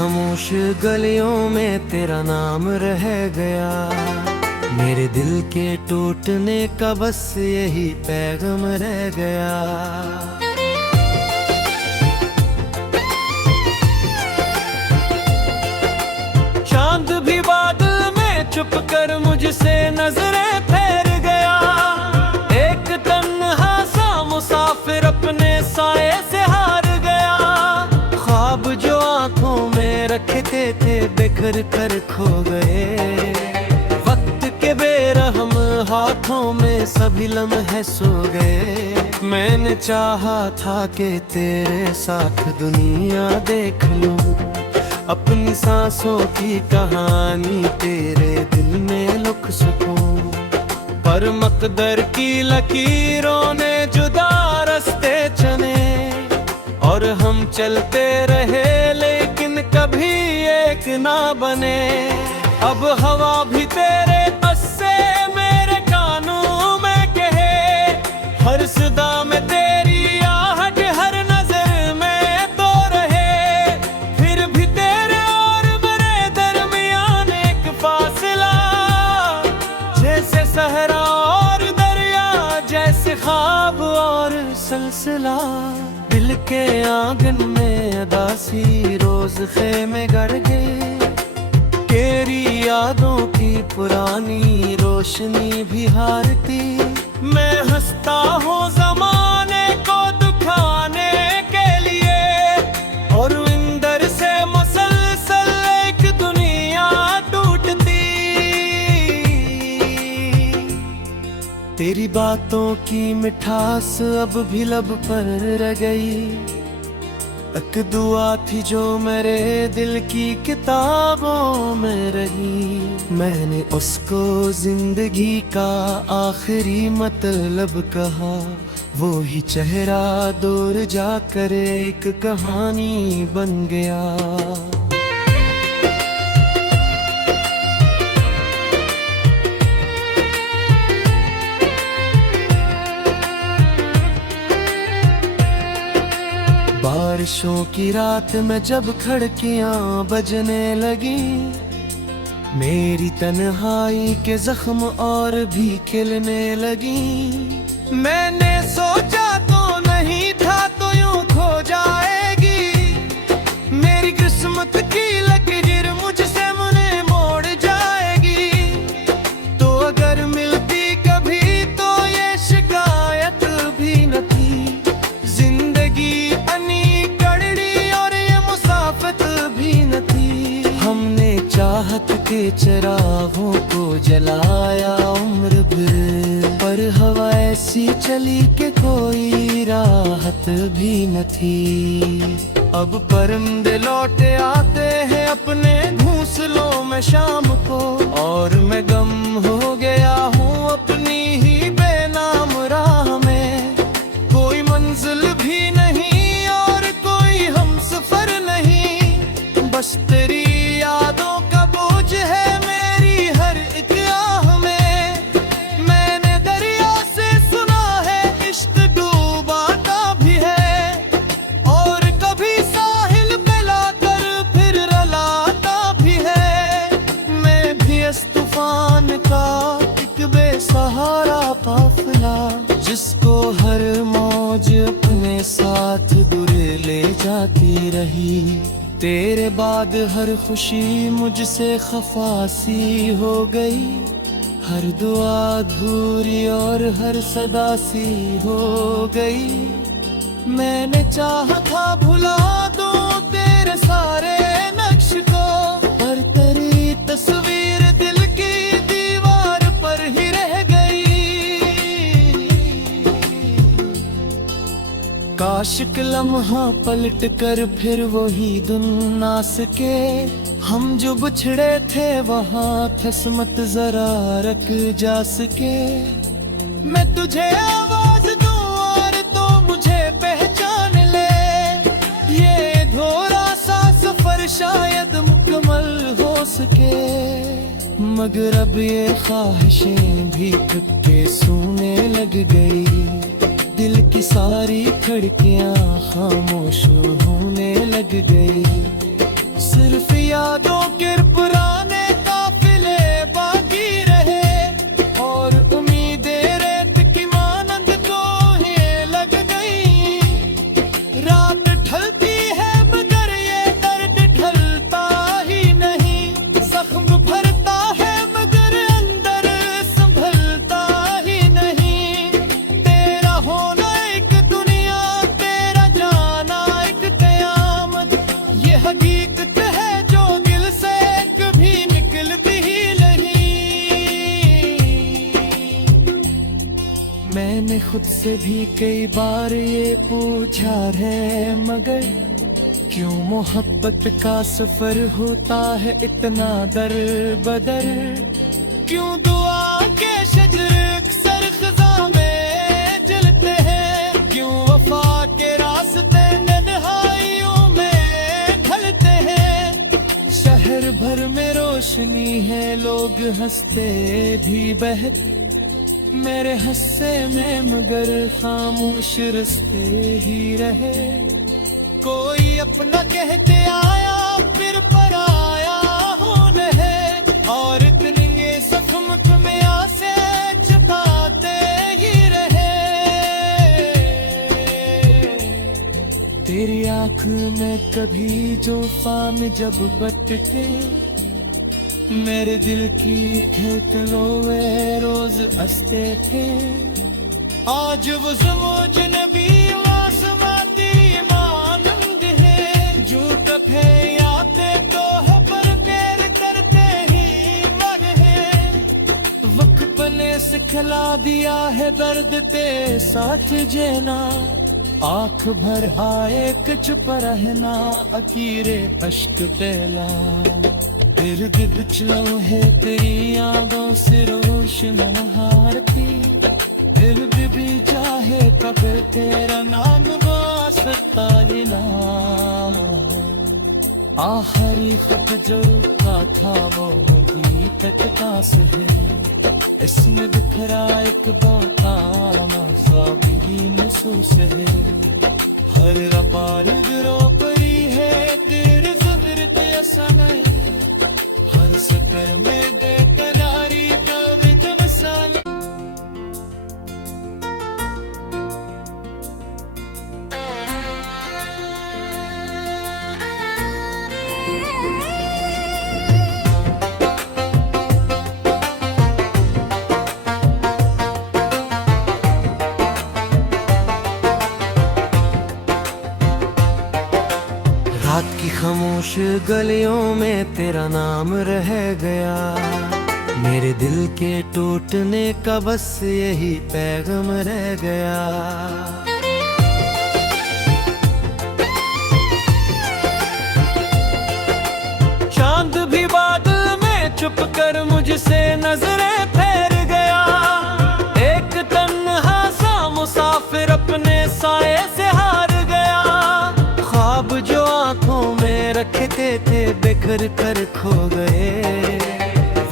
खामोश गलियों में तेरा नाम रह गया। मेरे दिल के टूटने का बस यही पैगाम रह गया। चांद भी बादल में चुप कर मुझसे नजरें फेर गया। एक तन्हा सा मुसाफिर अपने साए से हार गया। ख्वाब जो आंखों में रखते थे बिखर कर खो गए। वक्त के बेरहम हाथों में सभी लम्हे सो गए। मैंने चाहा था कि तेरे साथ दुनिया देख लूं, अपनी सांसों की कहानी तेरे दिल में लिख सकूं। पर मकदर की लकीरों ने जुदा रास्ते चुने और हम चलते रहे लेकिन कभी एक ना बने। अब हवा भी तेरे बस से मेरे कानों में कहे, हर सदा में तेरी आहट हर नजर में तो रहे। फिर भी तेरे और मेरे दरमियान एक फासला, जैसे सहरा और दरिया, जैसे ख्वाब और सिलसिला। दिल के आंगन में अदासी रोज खेमे गड़ गए। तेरी यादों की पुरानी रोशनी भी हारती। मैं हंसता हूँ ज़माने को दुखाने के लिए और अंदर से मुसलसल एक दुनिया टूटती। तेरी बातों की मिठास अब भी लब पर रह गई। एक दुआ थी जो मेरे दिल की किताबों में रही। मैंने उसको जिंदगी का आखिरी मतलब कहा। वो ही चेहरा दूर जाकर एक कहानी बन गया। बारिशों की रात में जब खिड़कियां बजने लगी, मेरी तन्हाई के जख्म और भी खिलने लगी। मैंने सोचा तो नहीं था तो यूं खो जाएगी। मेरी किस्मत की लकीर मुझसे मुझे मोड़ जाएगी। तो अगर मिलती कभी तो ये शिकायत भी न थी। जिंदगी चाहत के चिरागों को जलाया उम्र भर, पर हवा ऐसी चली कि कोई राहत भी न थी। अब परिंदे लौटे आते हैं अपने घोंसलों में शाम को, और मैं गम हो गया हूँ अपनी ही बेनाम राह में। कोई मंजिल भी नहीं और कोई हमसफर नहीं, बस तेरी यादों का बोझ है मेरी हर एक आह में। मैंने दरिया से सुना है इश्क डूबाता भी है, और कभी साहिल पे लाकर फिर रलाता भी है। मैं भी इस तूफान का एक बेसहारा काफिला, जिसको हर मौज अपने साथ दूर ले जाती रही। तेरे बाद हर खुशी मुझसे खफासी हो गई। हर दुआ अधूरी और हर सदा सी हो गई। मैंने चाहा था भुला दूं तेरे सारे नक्श को, पर तेरी तस्वीर दिल की दीवार पर ही रह गई। काश एक लम्हा पलट कर फिर वही दिन ना सके। हम जो बिछड़े थे वहाँ किस्मत जरा रख जा सके। मैं तुझे आवाज दूं और तो मुझे पहचान ले। ये थोड़ा सा सफर शायद मुकम्मल हो सके, मगर अब ये ख्वाहिशें भी खुद के सूने लग गई। दिल की सारी खिड़कियां खामोश होने लग गई। सिर्फ यादों के पुराने काफिले बाकी रहे, और उम्मीदें रेत की मानंद तो ही लग गई। रात ढलती है मगर ये दर्द ढलता ही नहीं, जख्म भरता है मगर अंदर संभलता ही नहीं। तेरा होना एक दुनिया, तेरा जाना एक कयामत, ये हकीकत है जो दिल से कभी निकलती ही नहीं। मैंने खुद से भी कई बार ये पूछा है, मगर क्यों मोहब्बत का सफर होता है इतना दर बदर। क्यों दुआ के शजर अक्सर खज़ां में जलते हैं, क्यों वफा के रास्ते तन्हाइयों में ढलते हैं। शहर भर में रोशनी है, लोग हंसते भी बहते, मेरे हंसे में मगर खामोश रस्ते ही रहे। कोई अपना कहते आया फिर पराया होने है, और इतनी ये जख्म तुम्हें आसे जताते ही रहे। तेरी आँख में कभी जो फाम जब बटते, मेरे दिल की धड़कनों रोज हंसते थे। आज वो ज़मोजनबी आसमाती मानंद है, झूठ है याते तो है पर प्यार करते ही मर है। वक्त ने सिखला दिया है दर्द ते साथ जेना, आँख भर आए चुप रहना अकीरे अश्क तेला। इर्द बिचलो है तेरी यादों से रोशन हारती, इर्द भी चाहे तब तेरा नाम वास्ता लेना। आखिरी खत जो लिखा था वो अभी तक पास है, इसमें बिखरा एक बताना सा भी महसूस है। हर रबार रो परी है तेरे ज़बर ते असनाई, हर सफर में दे करारी कवित मसाला। रात की खामोश गलियों में तेरा नाम रह गया, मेरे दिल के टूटने का बस यही पैगाम रह गया। चांद भी बादल में चुप कर मुझसे नजरें फेर गया, एक तन्हा सा मुसाफिर अपने साए से हार गया। ख्वाब जो आंखों में रखते थे बिखर कर खो गए,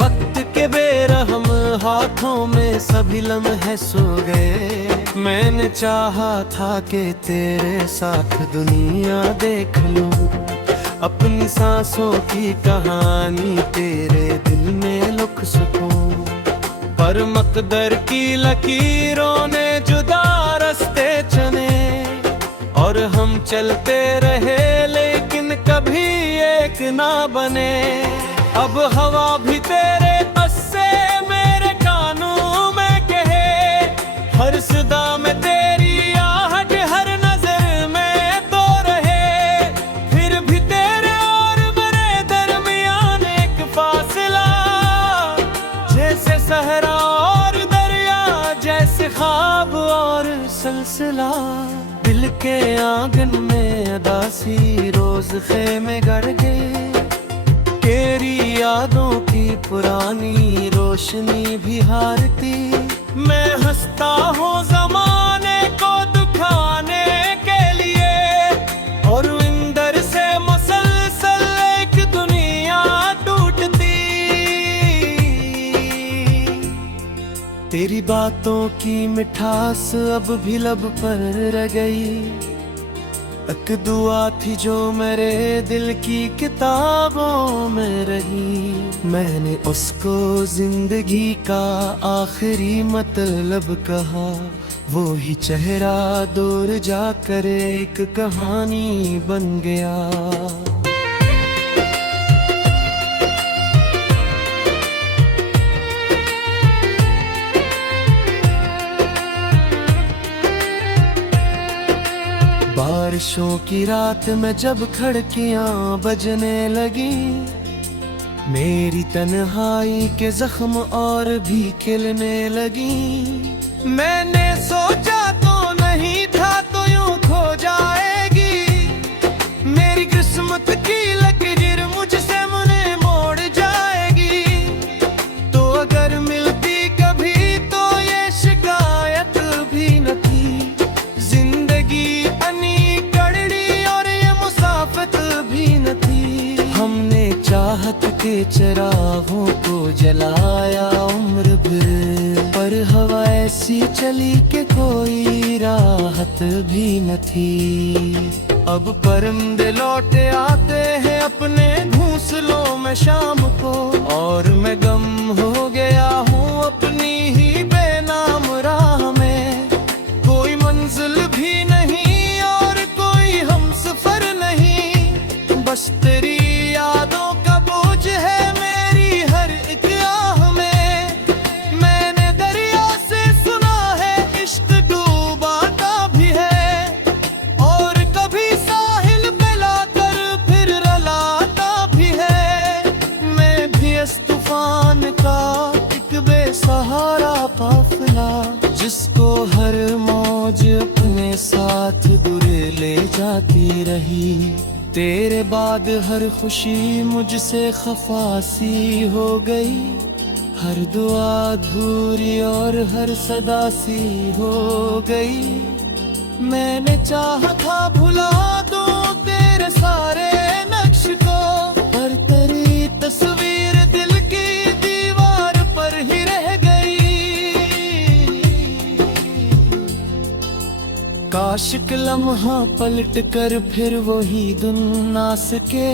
वक्त के बेरहम हाथों में सभी लम्हे सो गए। मैंने चाहा था कि तेरे साथ दुनिया देख लूं, अपनी सांसों की कहानी तेरे दिल में लिख सकूं। पर मकदर की लकीरों ने जुदा रास्ते चुने, और हम चलते रहे लेकिन कभी एक ना बने। अब हवा भी तेरे बस से मेरे कानों में कहे, हर सदा में तेरी आहट हर नजर में तो रहे। फिर भी तेरे और मेरे दरमियान एक फासला, जैसे सहरा और दरिया, जैसे ख्वाब और सिलसिला। दिल के आंगन में अदासी रोज खेमे गड़ गए, तेरी यादों की पुरानी रोशनी भी हारती। मैं हंसता हूँ ज़माने को दुखाने के लिए, और अंदर से मुसलसल एक दुनिया टूटती। तेरी बातों की मिठास अब भी लब पर रह गई, एक दुआ थी जो मेरे दिल की किताबों में रही, मैंने उसको जिंदगी का आखिरी मतलब कहा। वो ही चेहरा दूर जाकर एक कहानी बन गया। बारिशों की रात में जब खिड़कियां बजने लगी, मेरी तन्हाई के जख्म और भी खिलने लगी। मैंने सोचा तो नहीं था तो यूं खो जाएगी, मेरी किस्मत की लकीर मुझसे मुझे मोड़ जाएगी। तो अगर मिलती कभी तो ये शिकायत भी न थी, जिंदगी अनी कड़ड़ी और ये मुसाफत भी न थी। हमने चाहत के चिरागों को जलाया उम्र भर, पर हवा ऐसी चली कि कोई राहत भी न थी। अब परिंदे लौटे आते हैं अपने घोंसलों में शाम को, और मैं गम हो गया हूँ अपनी ही बेनाम राह में। कोई मंजिल भी नहीं और कोई हमसफर नहीं, बस तेरी यादों का बोझ है मेरी हर एक आह में। मैंने दरिया से सुना है इश्क डूबाता भी है, और कभी साहिल पे लाकर फिर रलाता भी है। मैं भी इस तूफान का एक बेसहारा काफिला, जिसको हर मौज अपने साथ बुरे ले जाती रही। तेरे बाद हर खुशी मुझसे खफासी हो गई, हर दुआ अधूरी और हर सदा सी हो गई। मैंने चाहा था भुला दूं तेरे सारे नक्श को, पर तेरी तस्वीर दिल की दीवार पर ही रह गई। काश एक लम्हा पलट कर फिर वही दिन आ सके,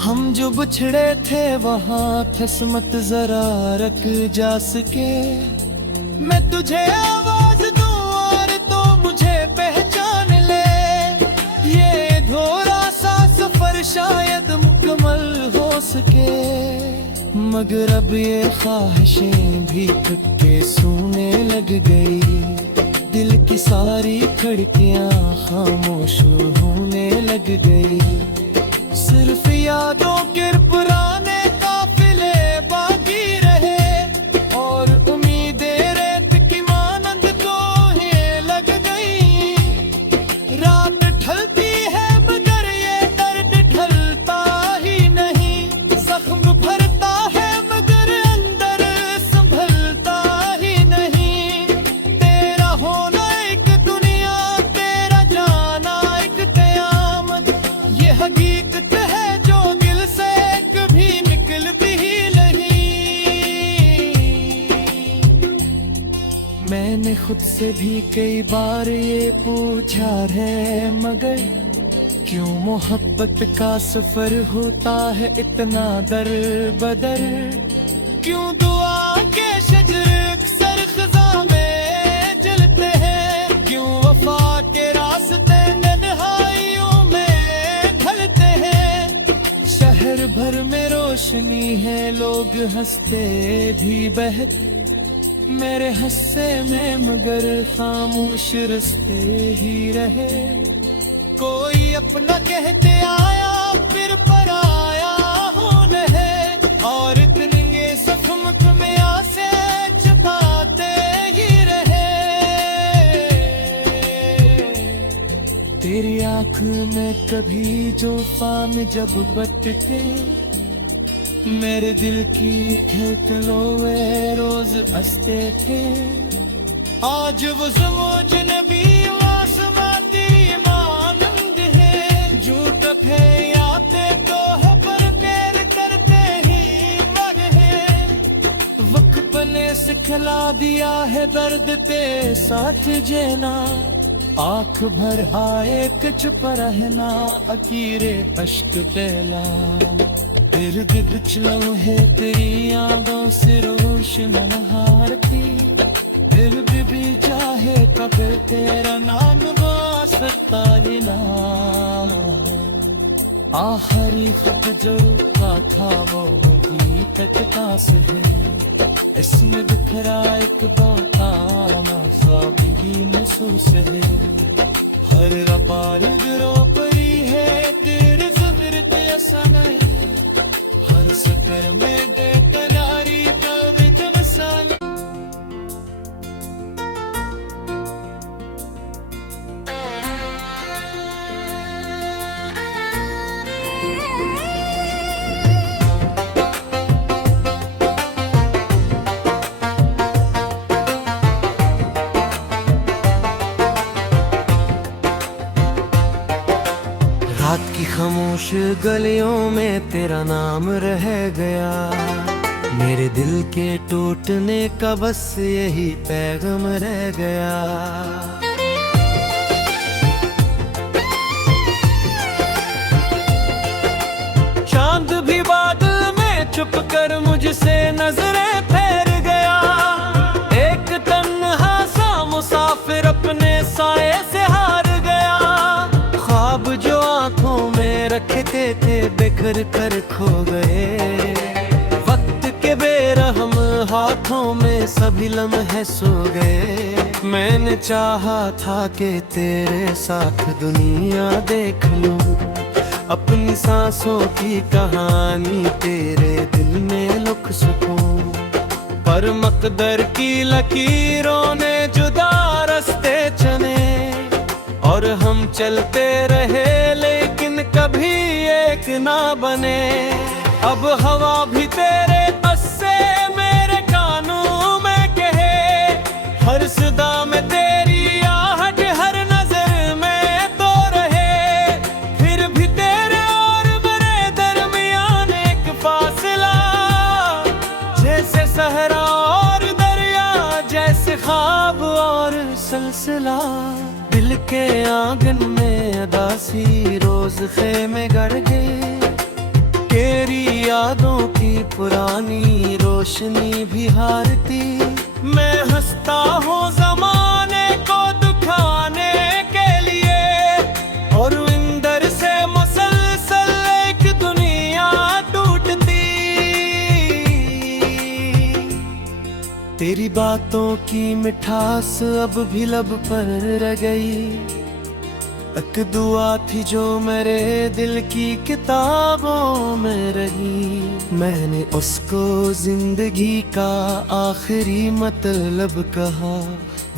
हम जो बिछड़े थे वहाँ किस्मत जरा रख जा सके। मैं तुझे आवाज दूं और तो मुझे पहचान ले, ये धोरा सा सफर शायद मुकम्मल हो सके। मगर अब ये ख्वाहिशें भी टूट के सूने लग गई, दिल की सारी खिड़कियां खामोश होने लग गई। सिर्फ यादों के पुराने काफिले बाकी रहे, और उम्मीदें रेत की मानंद को ही लग गई। रात ढलती है मगर ये दर्द ढलता ही नहीं, जख्म भरता है मगर अंदर संभलता ही नहीं। तेरा होना एक दुनिया, तेरा जाना एक कयामत, ये हकीकत है जो दिल से कभी निकलती ही नहीं। मैंने खुद से भी कई बार ये पूछा है, मगर क्यों मोहब्बत का सफर होता है इतना दर बदर। क्यों दुआ के शजर अक्सर खज़ां में जलते हैं, क्यों वफा के रास्ते तन्हाइयों में ढलते हैं। शहर भर में रोशनी है, लोग हंसते भी बहक मेरे हंसे में, मगर खामोश रस्ते ही रहे। कोई अपना कहते आया फिर पराया होने है, और इतने जख्म में आसे जताते ही रहे। तेरी आँख में कभी जो फाम जब बटके, मेरे दिल की धड़कनों रोज हंसते थे। आज वो समझ नबी आसमाती मानंद है, झूठ है याते तो है पर प्यार करते ही मर है। वक्त ने सिखला दिया है दर्द पे साथ जेना, आँख भर आए कि चुप रहना, अकीरे अश्क पहला। फिर भी कुछ लम्हे तेरी यादों से रोशन हारती, फिर भी चाहे कभी तेरा नाम वास्ता लेना। आखिरी खत जो लिखा था वो अभी तक पास है, इसमें बिखरा एक बताना सा भी महसूस है। हर रपार गिरो परी है तेरे ज़मीर पे असनाए, हर सफर में दे करारी का विच मसाला। रात की खामोश गलियों में तेरा नाम रह गया, मेरे दिल के टूटने का बस यही पैगाम रह गया। चांद भी बादल में छुप कर मुझसे नजरें फेर गया, एक तन्हा सा मुसाफिर अपने साए से हार गया। ख्वाब जो आंखों में रखते थे बिखर कर खो गए, वक्त के बेरहम हाथों में सभी लम्हे सो गए। मैंने चाहा था कि तेरे साथ दुनिया देख लूं, अपनी सांसों की कहानी तेरे दिल में लिख सकूं। पर मकदर की लकीरों ने जुदा रास्ते चुने, और हम चलते रहे लेकिन कभी एक ना बने। अब हवा भी तेरे बस से मेरे कानों में कहे, हर सदा में तेरी आहट हर नजर में तो रहे। फिर भी तेरे और मेरे दरमियान एक फासला, जैसे सहरा और दरिया, जैसे ख्वाब और सिलसिला। दिल के आंगन में अदासी रोज खेमे गड़ गए, तेरी यादों की पुरानी रोशनी भी हारती। मैं हंसता हूँ जमाने को दुखाने के लिए, और अंदर से मुसलसल एक दुनिया टूटती। तेरी बातों की मिठास अब भी लब पर रह गई, एक दुआ थी जो मेरे दिल की किताबों में रही। मैंने उसको जिंदगी का आखिरी मतलब कहा,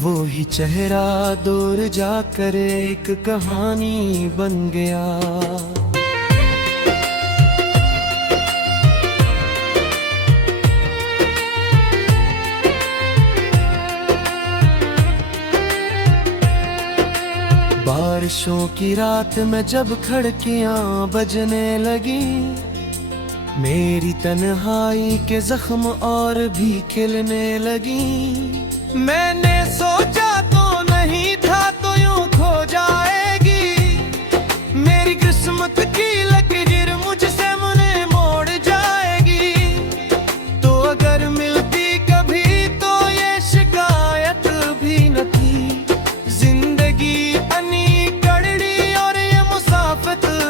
वो ही चेहरा दूर जाकर एक कहानी बन गया। बारिशों की रात में जब खिड़कियां बजने लगी, मेरी तन्हाई के जख्म और भी खिलने लगी। मैंने सोचा तो नहीं था तो यूं खो जाएगी, मेरी किस्मत की लकीर मुझसे मुझे मोड़ जाएगी। तो अगर मिलती कभी तो ये शिकायत भी न थी, जिंदगी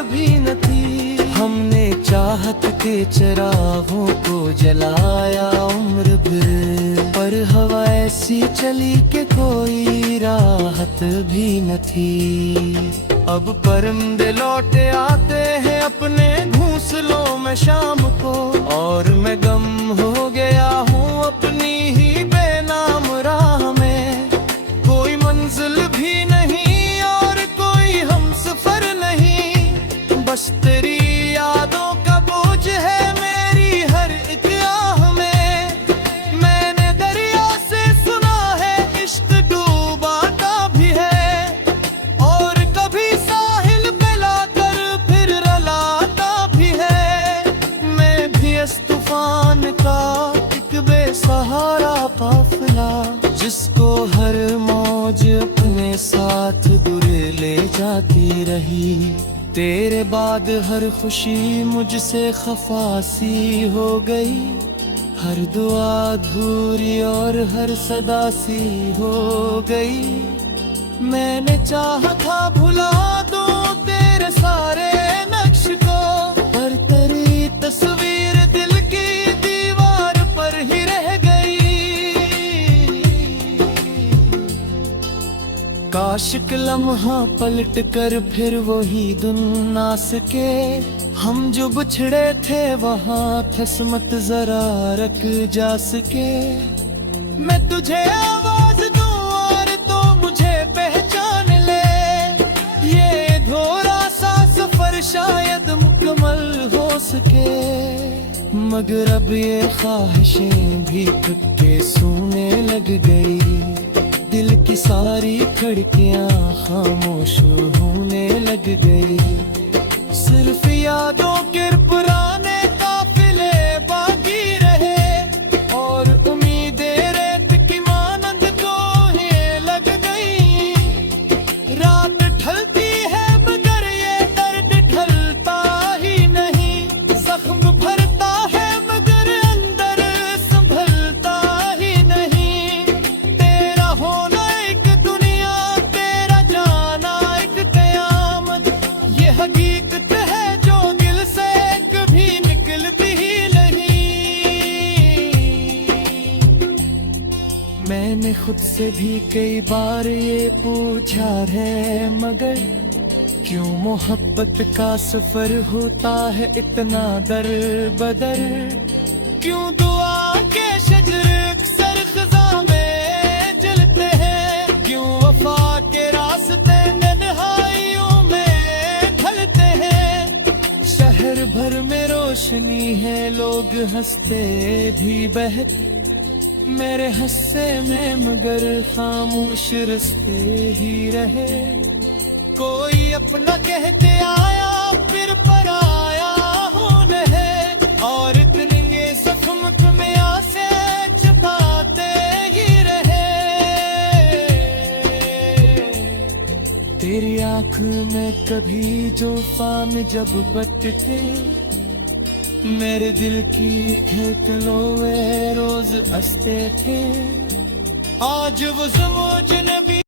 भी न थी। हमने चाहत के चिरागों को जलाया उम्र भर, पर हवा ऐसी चली कि कोई राहत भी न थी। अब परिंदे लौटे आते हैं अपने घोंसलों में शाम को, और मैं गम हो गया हूँ अपनी ही बेनाम राह में। कोई मंजिल भी नहीं और कोई हमसफर नहीं, बस तेरी यादों का बोझ है मेरी हर एक आह में। मैंने दरिया से सुना है इश्क डूबाता भी है, और कभी साहिल पे लाकर फिर रलाता भी है। मैं भी इस तूफान का एक बेसहारा काफिला, जिसको हर मौत मौज अपने साथ बुरे ले जाती रही। तेरे बाद हर खुशी मुझसे खफासी हो गई। हर दुआ अधूरी और हर सदा सी हो गई। मैंने चाहा था भुला दूं तेरे सारे नक्श को, पर तेरी तस्वीर दिल की दीवार पर ही रह गई। काश एक लम्हा पलट कर फिर वही दिन आ सके। हम जो बिछड़े थे वहाँ किस्मत जरा रख जा सके। मैं तुझे आवाज दूं और तो मुझे पहचान ले। ये थोड़ा सा सफर शायद मुकम्मल हो सके, मगर अब ये ख्वाहिशें भी खुद के सूने लग गई। दिल की सारी खिड़कियां खामोश होने लग गई। सिर्फ यादों के पुराने काफिले बाकी रहे, और उम्मीदें रेत की मानंद तो ही लग गई। रात ढलती है मगर ये दर्द ढलता ही नहीं। जख्म भरता है मगर अंदर संभलता ही नहीं। तेरा होना एक दुनिया, तेरा जाना एक कयामत। ये हकीकत है जो दिल से कभी निकलती ही नहीं। मैंने खुद से भी कई बार ये पूछा है, मगर क्यों मोहब्बत का सफर होता है इतना दर बदर। क्यों दुआ के शजर अक्सर खज़ां में जलते हैं। क्यों वफा के रास्ते तन्हाइयों में ढलते हैं। शहर भर में रोशनी है, लोग हंसते भी बहते। मेरे हंसे में मगर खामोश रस्ते ही रहे। कोई अपना कहते आया फिर पराया होने है, और इतने ये जख्म में आसे छुपाते ही रहे। तेरी आँख में कभी जो फाम जब बटते, मेरे दिल की धड़कनों में रोज हंसते थे। आज वो समझ